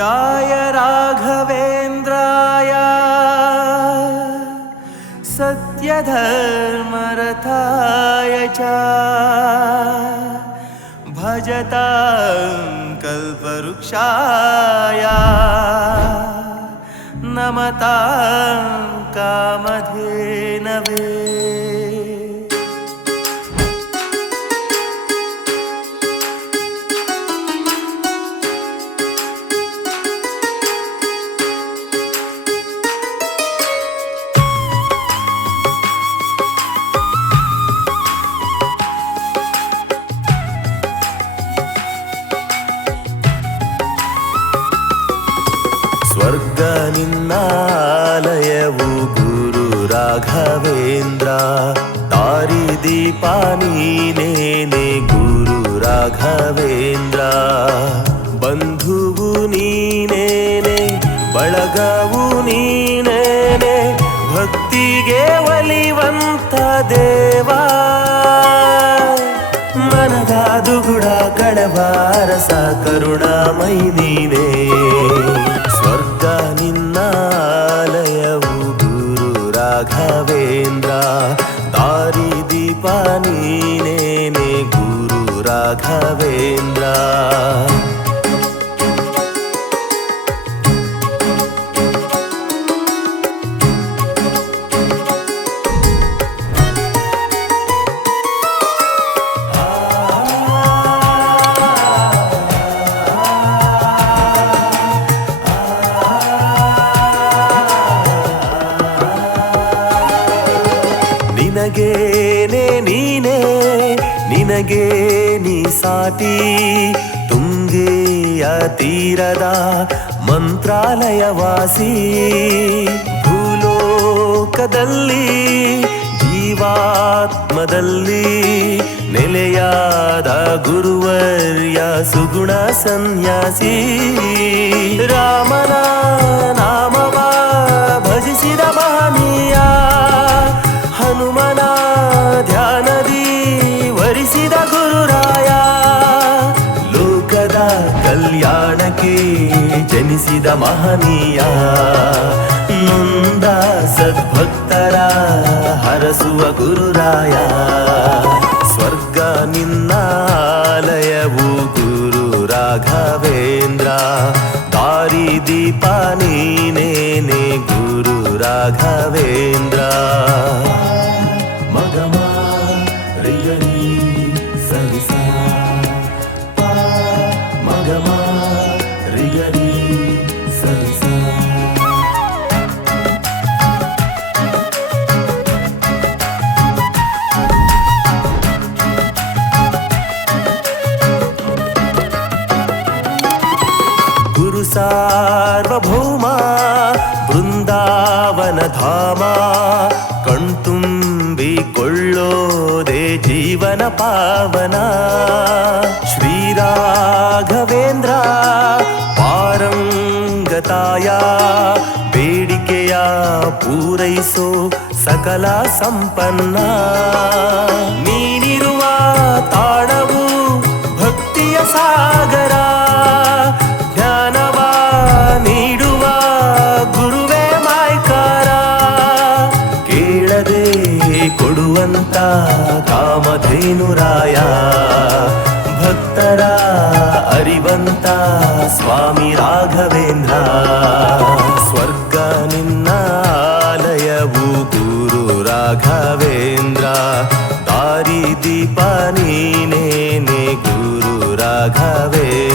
पूज्याय राघवेन्द्राय सत्यधर्मरथाय च भजतां कल्पवृक्षाय नमतां कामधेनवे। ಸ್ವರ್ಗ ನಿನ್ನಾಲಯವು ಗುರು ರಾಘವೇಂದ್ರ, ದಾರಿ ದೀಪ ನೀನೇನೆ ಗುರು ರಾಘವೇಂದ್ರ. ಬಂಧುವು ನೀನೇನೆ ಬಳಗವು ನೀನೇನೆ, ಭಕ್ತಿಗೆ ಒಲಿವಂತ ದೇವಾ. ಮನದ ದುಗುಡ ಕಳವಾರಸ ಕರುಣಾಮಯಿ ನೀನೇ. ಸ್ವರ್ಗ ನಿನ್ನಾಲಯವು ಗುರು ರಾಘವೇಂದ್ರ, ದಾರಿ ದೀಪ ನೀನೇನೆ ಗುರು ರಾಘವೇಂದ್ರ. ನಿನಗೇನೆ ನೀನೇ ನಿನಗೆ ನೀ ಸಾಟಿ, ತುಂಗೆಯ ತೀರದ ಮಂತ್ರಾಲಯವಾಸಿ. ಭೂಲೋಕದಲ್ಲಿ ಜೀವಾತ್ಮದಲ್ಲಿ ನೆಲೆಯಾದ ಗುರುವರ್ಯ ಸುಗುಣ ಸನ್ಯಾಸಿ. ರಾಮನ ನಾಮವ ಭಜಿಸಿದ ಮಹನೀಯ, ಹನುಮನ ಧ್ಯಾನದಿ ವರಿಸಿದ ಗುರುರಾಯ. ಲೋಕದ ಕಲ್ಯಾಣಕ್ಕೆ ಜನಿಸಿದ ಮಹನೀಯ, ನೊಂದ ಸದ್ಭಕ್ತರ ಹರಸುವ ಗುರುರಾಯ. ಸ್ವರ್ಗ ನಿನ್ನಾಲಯವು ಗುರು ರಾಘವೇಂದ್ರ, ದಾರಿ ದೀಪ ನೀನೇನೆ ಗುರು ರಾಘವೇಂದ್ರ. ಮಗಮ ರಿಗರಿ ಸರಿಸ ಮಗಮ ರಿಗರಿ ಸರಿಸ. ಗುರು ಸಾರ್ವಭೌಮ ಬೃಂದಾವನ ಧಾಮ, ಕಣ್ತುಂಬಿಕೊಳ್ಳೋದೆ ಜೀವನ ಪಾವನ. ಶ್ರೀರಾಘವೇಂದ್ರ ಪಾರಂಗತಾಯ, ಬೇಡಿಕೆಯ ಪೂರೈಸೋ ಸಕಲ ಸಂಪನ್ನ. ನೀನಿರುವ ತಾಣವು ಭಕ್ತಿಯ ಸಾಗರ, ಜ್ಞಾನವ ನೀಡುವ ಗುರುವೇ ಮಾಯ್ಕಾರ. ಕೇಳದೆ ಕೊಡುವಂತ ಕಾಮಧೇನುರಾಯ, ಭಕ್ತರ ಅರಿವಂತ ಸ್ವಾಮಿ ರಾಘವೇಂದ್ರ. ಸ್ವರ್ಗ ನಿನ್ನಾಲಯವು ಗುರು ರಾಘವೇಂದ್ರ, ದಾರಿ ದೀಪ ನೀನೇನೆ ಗುರು ರಾಘವೇಂದ್ರ.